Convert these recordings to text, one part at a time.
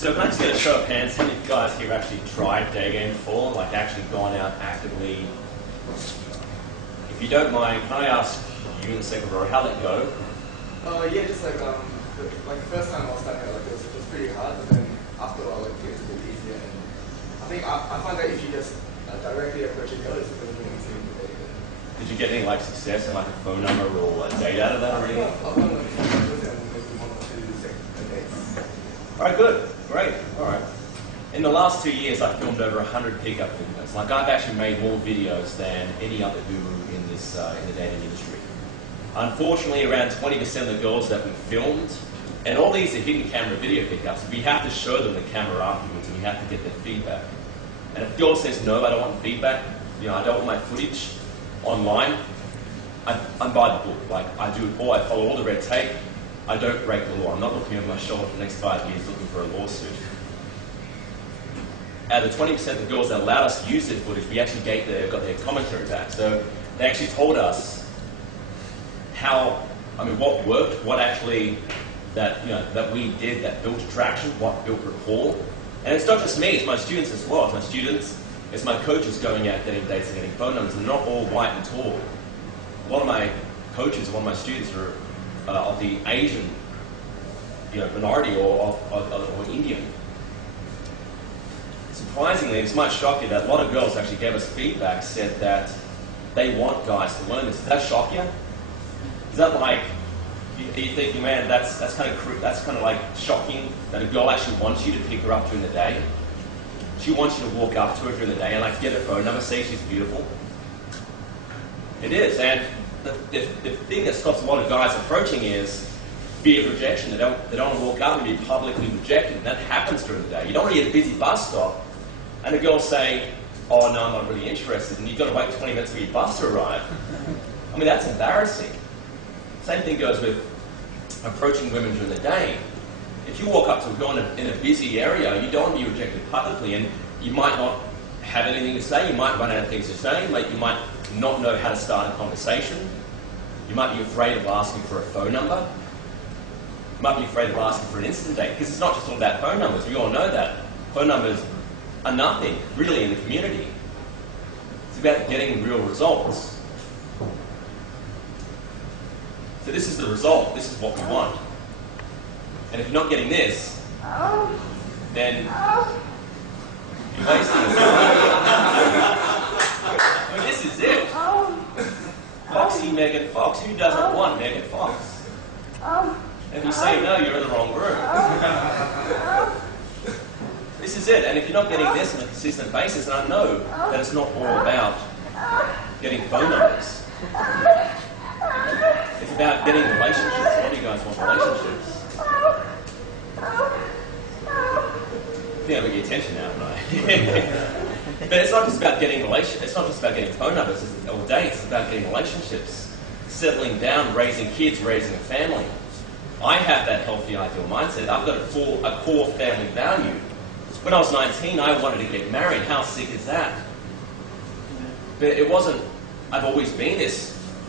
So can I just get a show of hands? How many guys here actually tried day game before? Like actually gone out actively? If you don't mind, can I ask you in the second row, how'd it go? Yeah, just like the first time I was starting out, like it was pretty hard, but then after a while, like it gets a bit easier. And I think I find that if you just directly approach a girl, it's going to be easier to date. Did you get any like success and like a phone number or a date out of that or anything? I've won like phone numbers and maybe 1 or 2 second dates. All right, good, great, all right. In the last 2 years, I've filmed over 100 pickup videos. Like I've actually made more videos than any other guru in this in the dating industry. Unfortunately, around 20% of the girls that we filmed, and all these are hidden camera video pickups, we have to show them the camera afterwards and we have to get their feedback. And if a girl says, no, I don't want feedback, you know, I don't want my footage online, I'm by the book. Like, I follow all the red tape. I don't break the law. I'm not looking over my shoulder for the next 5 years looking for a lawsuit. Out of the 20% of the girls that allowed us to use their footage, we actually got their commentary back. So they actually told us what worked, what actually that we did that built attraction, what built rapport. And it's not just me, it's my students as well. It's my students, it's my coaches going out getting dates and getting phone numbers. They're not all white and tall. A lot of my coaches, a lot of my students are of the Asian minority or Indian. Surprisingly, this might shock you that a lot of girls actually gave us feedback, said that they want guys to learn this. Does that shock you? Is that like, are you thinking, man, that's kind of like shocking that a girl actually wants you to pick her up during the day? She wants you to walk up to her during the day and like get her phone number, say she's beautiful. It is, and the thing that stops a lot of guys approaching is fear of rejection. They don't want to walk up and be publicly rejected. That happens during the day. You don't want to get a busy bus stop and a girl say, oh no, I'm not really interested, and you've got to wait 20 minutes for your bus to arrive. I mean, that's embarrassing. Same thing goes with approaching women during the day. If you walk up to a girl in a busy area, you don't want to be rejected publicly, and you might not have anything to say, you might run out of things to say, you might not know how to start a conversation, you might be afraid of asking for a phone number, you might be afraid of asking for an instant date, because it's not just all about phone numbers, we all know that. Phone numbers are nothing, really, in the community. It's about getting real results. So this is the result, this is what we want. And if you're not getting this, then you're wasting your time. I mean, this is it. Foxy Megan Fox. Who doesn't want Megan Fox? And if you say no, you're in the wrong room. This is it. And if you're not getting this on a consistent basis, and I know that it's not all about getting phone numbers. It's about getting relationships. A lot of you guys want relationships. I think I've got your attention now, haven't I? But it's not just about getting it's not just about getting phone numbers or dates. It's about getting relationships, settling down, raising kids, raising a family. I have that healthy, ideal mindset. I've got a core family value. When I was 19, I wanted to get married. How sick is that? But it wasn't. I've always been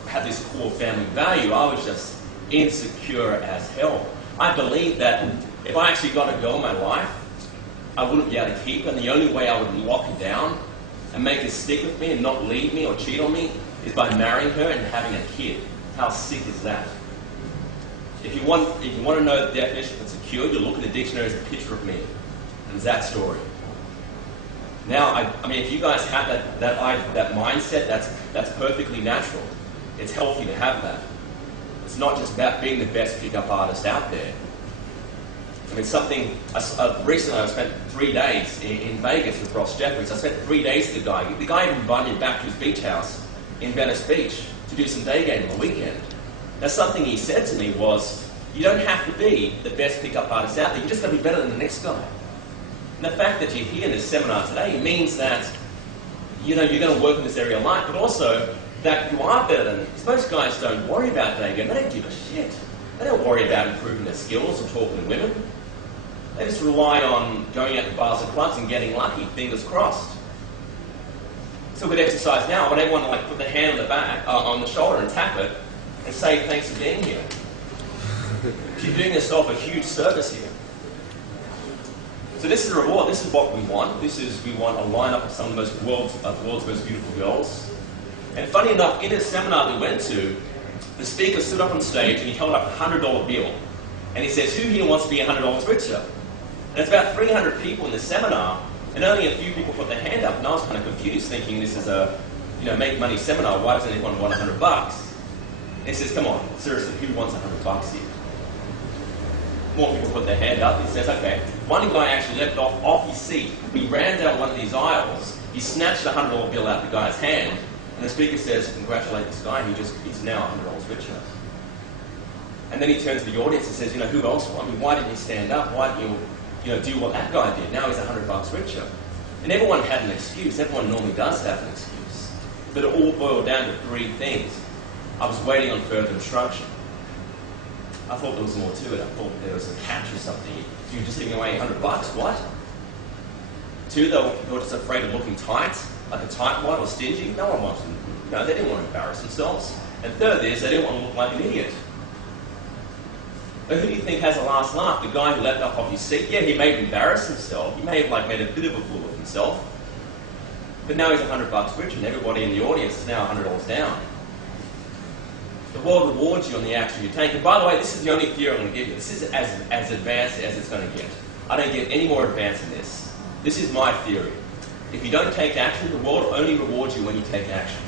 had this core family value. I was just insecure as hell. I believed that if I actually got a girl in my life, I wouldn't be able to keep her, and the only way I would lock her down and make her stick with me and not leave me or cheat on me is by marrying her and having a kid. How sick is that? If you want to know the definition of secure, you look at the dictionary as a picture of me. And it's that story. Now, I mean, if you guys have that mindset, that's perfectly natural. It's healthy to have that. It's not just about being the best pickup artist out there. I mean, recently I spent 3 days in Vegas with Ross Jeffries. I spent 3 days with the guy. The guy even invited me back to his beach house in Venice Beach to do some day game on the weekend. Now, something he said to me was, you don't have to be the best pickup artist out there. You just got to be better than the next guy. And the fact that you're here in this seminar today means that you're going to work in this area of life, but also that you are better than, because most guys don't worry about day game. They don't give a shit. They don't worry about improving their skills or talking to women. They just rely on going out to bars and clubs and getting lucky, fingers crossed. So with exercise now, I want everyone to like put their hand on the back, on the shoulder and tap it and say thanks for being here. You're doing yourself a huge service here. So this is a reward. This is what we want. We want a lineup of some of the world's most beautiful girls. And funny enough, in a seminar we went to, the speaker stood up on stage and he held up a $100 bill. And he says, who here wants to be $100 richer? And it's about 300 people in the seminar, and only a few people put their hand up. And I was kind of confused, thinking this is a make money seminar. Why does anyone want $100? And he says, come on, seriously, who wants $100 here? More people put their hand up. He says, okay. One guy actually leapt off his seat. He ran down one of these aisles. He snatched a $100 bill out of the guy's hand. And the speaker says, congratulate this guy. He's now $100 richer. And then he turns to the audience and says, who else? I mean, why didn't you stand up? Why didn't you do what that guy did? Now he's $100 richer. And everyone had an excuse. Everyone normally does have an excuse. But it all boiled down to three things. I was waiting on further instruction. I thought there was more to it. I thought there was a catch or something. You're just giving away $100. What? Two, they were just afraid of looking tight, like a tight one or stingy. No one wanted them. They didn't want to embarrass themselves. And third is they didn't want to look like an idiot. But who do you think has the last laugh? The guy who leapt up off his seat? Yeah, he may have embarrassed himself. He may have made a bit of a fool of himself. But now he's $100 rich, and everybody in the audience is now $100 down. The world rewards you on the action you take. And by the way, this is the only theory I'm going to give you. This is as advanced as it's going to get. I don't get any more advanced than this. This is my theory. If you don't take action, the world only rewards you when you take action.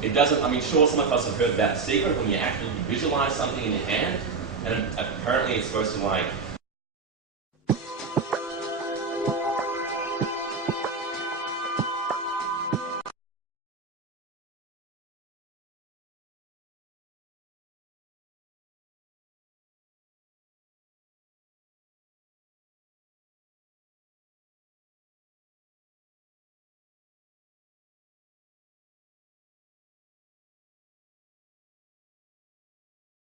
It doesn't, sure some of us have heard that secret when you actually visualize something in your hand, and apparently it's supposed to